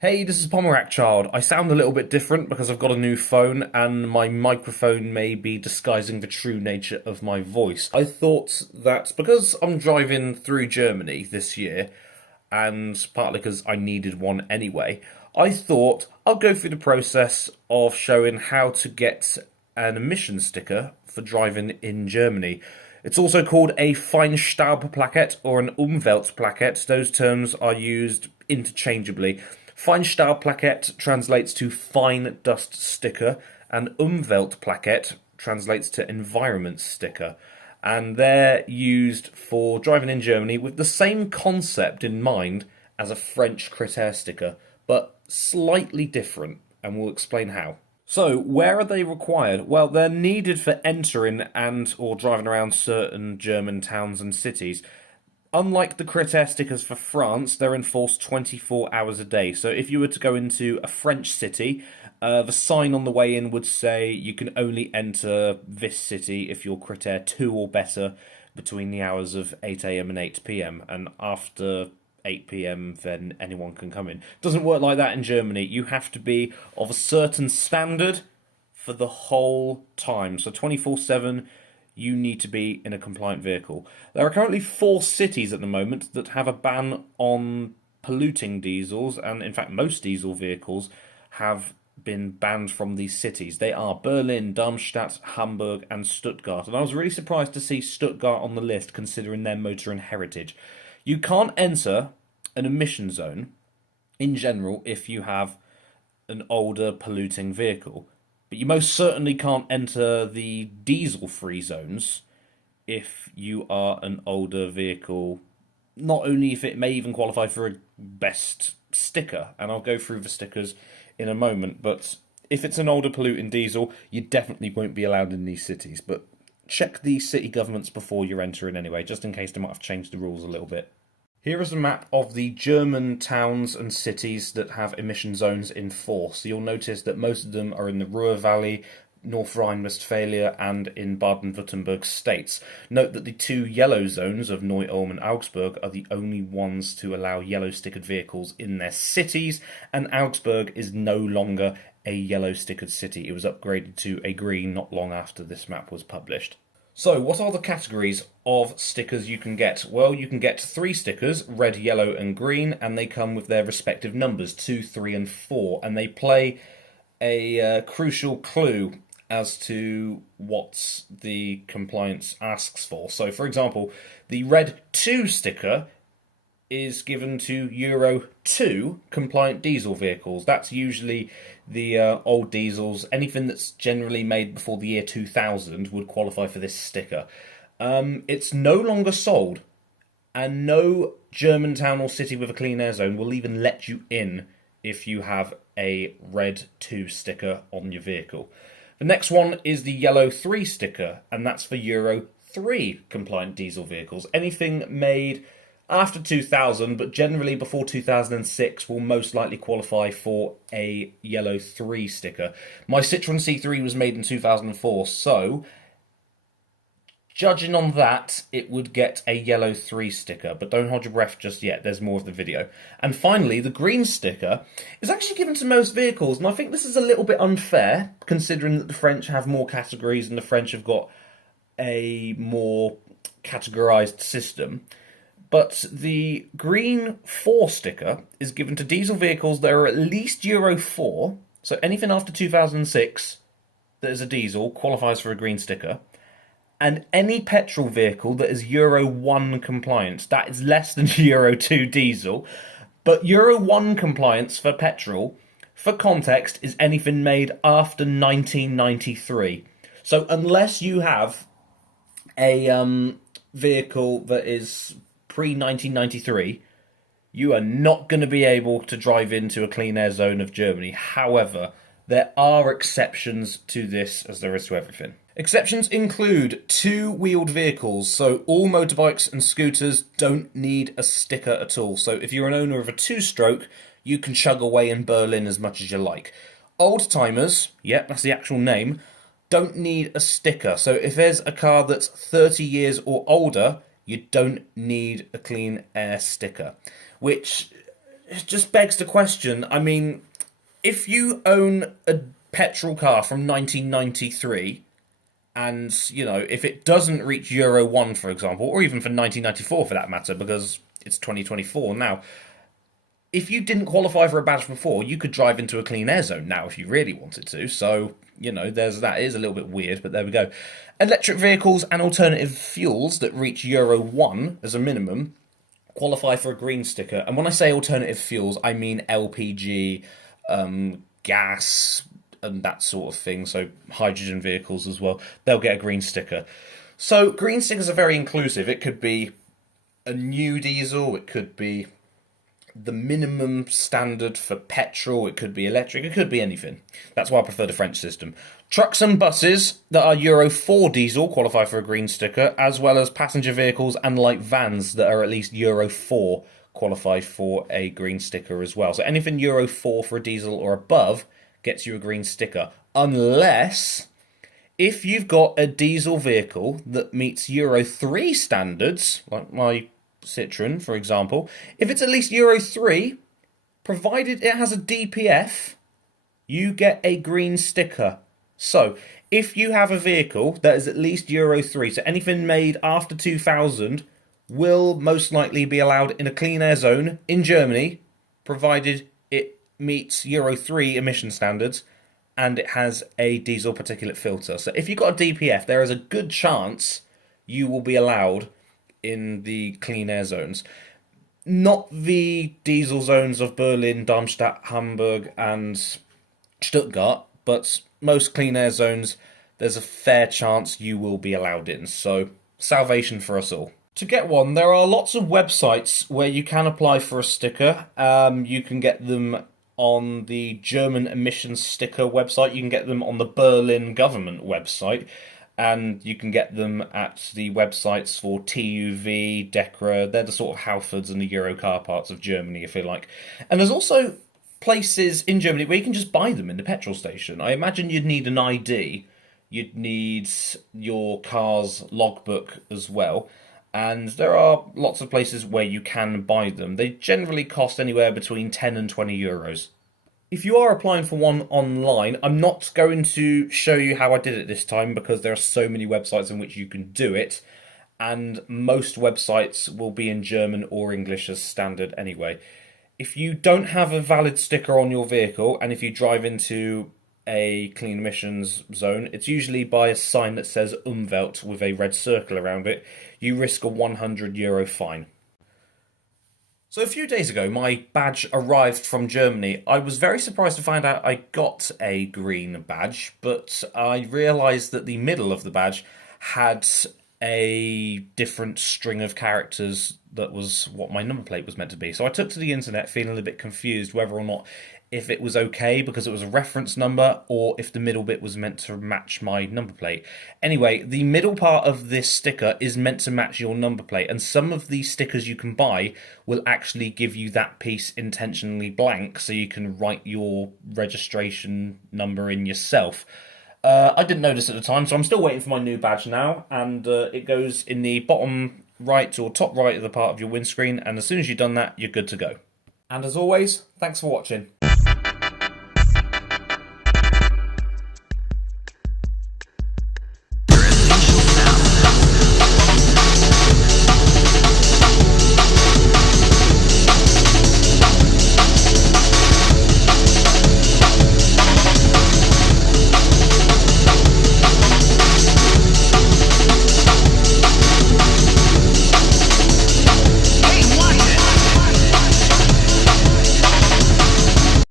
Hey, this is Pomerac Child. I sound a little bit different because I've got a new phone and my microphone may be disguising the true nature of my voice. I thought that because I'm driving through Germany this year, and partly because I needed one anyway, I thought I'll go through the process of showing how to get an emission sticker for driving in Germany. It's also called a Feinstaubplakett or an Umweltplakett. Those terms are used interchangeably. Feinstaubplakett translates to fine dust sticker, and Umweltplakett translates to environment sticker. And they're used for driving in Germany with the same concept in mind as a French Critère sticker, but slightly different, and we'll explain how. So, where are they required? Well, they're needed for entering and or driving around certain German towns and cities. Unlike the Critère stickers for France, they're enforced 24 hours a day. So if you were to go into a French city, the sign on the way in would say you can only enter this city if you're Critère 2 or better between the hours of 8 a.m. and 8 p.m. And after 8 p.m., then anyone can come in. Doesn't work like that in Germany. You have to be of a certain standard for the whole time. So 24/7, you need to be in a compliant vehicle. There are currently 4 cities at the moment that have a ban on polluting diesels, and in fact, most diesel vehicles have been banned from these cities. They are Berlin, Darmstadt, Hamburg, and Stuttgart. And I was really surprised to see Stuttgart on the list, considering their motoring heritage. You can't enter an emission zone in general if you have an older polluting vehicle. But you most certainly can't enter the diesel free zones if you are an older vehicle. Not only if it may even qualify for a best sticker, and I'll go through the stickers in a moment, but if it's an older polluting diesel, you definitely won't be allowed in these cities. But check the city governments before you're entering anyway, just in case they might have changed the rules a little bit. Here is a map of the German towns and cities that have emission zones in force. So you'll notice that most of them are in the Ruhr Valley, North Rhine-Westphalia, and in Baden-Württemberg states. Note that the 2 yellow zones of Neu-Ulm and Augsburg are the only ones to allow yellow stickered vehicles in their cities, and Augsburg is no longer a yellow stickered city. It was upgraded to a green not long after this map was published. So, what are the categories of stickers you can get? Well, you can get 3 stickers, red, yellow, and green, and they come with their respective numbers, 2, 3, and 4, and they play a crucial clue as to what the compliance asks for. So, for example, the red 2 sticker is given to Euro 2 compliant diesel vehicles. That's usually the old diesels. Anything that's generally made before the year 2000 would qualify for this sticker. It's no longer sold, and no German town or city with a clean air zone will even let you in if you have a red 2 sticker on your vehicle. The next one is the yellow 3 sticker, and that's for Euro 3 compliant diesel vehicles. Anything made after 2000, but generally before 2006, will most likely qualify for a yellow 3 sticker. My Citroen C3 was made in 2004, so judging on that, it would get a yellow 3 sticker, but don't hold your breath just yet, there's more of the video. And finally, the green sticker is actually given to most vehicles, and I think this is a little bit unfair, considering that the French have more categories and the French have got a more categorized system. But the green 4 sticker is given to diesel vehicles that are at least Euro 4, so anything after 2006 that is a diesel qualifies for a green sticker, and any petrol vehicle that is Euro 1 compliant, that is less than Euro 2 diesel, but Euro 1 compliance for petrol, for context, is anything made after 1993. So unless you have a vehicle that is pre-1993, you are not going to be able to drive into a clean air zone of Germany. However, there are exceptions to this, as there is to everything. Exceptions include 2-wheeled vehicles, so all motorbikes and scooters don't need a sticker at all. So if you're an owner of a 2-stroke, you can chug away in Berlin as much as you like. Old timers, yep, that's the actual name, don't need a sticker. So if there's a car that's 30 years or older, you don't need a clean air sticker, which it just begs the question. I mean, if you own a petrol car from 1993, and, you know, if it doesn't reach Euro 1, for example, or even for 1994 for that matter, because it's 2024 now, if you didn't qualify for a badge before, you could drive into a clean air zone now if you really wanted to. So, you know, there's that. It is a little bit weird, but there we go. Electric vehicles and alternative fuels that reach Euro 1 as a minimum qualify for a green sticker. And when I say alternative fuels, I mean LPG, gas, and that sort of thing. So hydrogen vehicles as well. They'll get a green sticker. So green stickers are very inclusive. It could be a new diesel, it could be the minimum standard for petrol, it could be electric, it could be anything. That's why I prefer the French system. Trucks and buses that are Euro 4 diesel qualify for a green sticker, as well as passenger vehicles and light vans that are at least Euro 4 qualify for a green sticker as well. So anything Euro 4 for a diesel or above gets you a green sticker, unless if you've got a diesel vehicle that meets Euro 3 standards, like my Citroen, for example. If it's at least Euro 3, provided it has a DPF, you get a green sticker. So, if you have a vehicle that is at least Euro 3, so anything made after 2000 will most likely be allowed in a clean air zone in Germany, provided it meets Euro 3 emission standards and it has a diesel particulate filter. So, if you've got a DPF, there is a good chance you will be allowed in the clean air zones. Not the diesel zones of Berlin, Darmstadt, Hamburg, and Stuttgart, but most clean air zones, there's a fair chance you will be allowed in. So, salvation for us all. To get one, there are lots of websites where you can apply for a sticker. You can get them on the German emissions sticker website. You can get them on the Berlin government website. And you can get them at the websites for TUV, DEKRA. They're the sort of Halfords and the Eurocar parts of Germany, if you like. And there's also places in Germany where you can just buy them in the petrol station. I imagine you'd need an ID. You'd need your car's logbook as well. And there are lots of places where you can buy them. They generally cost anywhere between 10 and 20 euros. If you are applying for one online, I'm not going to show you how I did it this time because there are so many websites in which you can do it, and most websites will be in German or English as standard anyway. If you don't have a valid sticker on your vehicle, and if you drive into a clean emissions zone, it's usually by a sign that says Umwelt with a red circle around it, you risk a €100 fine. So a few days ago, my badge arrived from Germany. I was very surprised to find out I got a green badge, but I realised that the middle of the badge had a different string of characters that was what my number plate was meant to be. So I took to the internet feeling a bit confused whether or not if it was okay because it was a reference number or if the middle bit was meant to match my number plate. Anyway, the middle part of this sticker is meant to match your number plate, and some of the stickers you can buy will actually give you that piece intentionally blank so you can write your registration number in yourself. I didn't notice at the time, so I'm still waiting for my new badge now, and it goes in the bottom right or top right of the part of your windscreen, and as soon as you've done that, you're good to go. And as always, thanks for watching.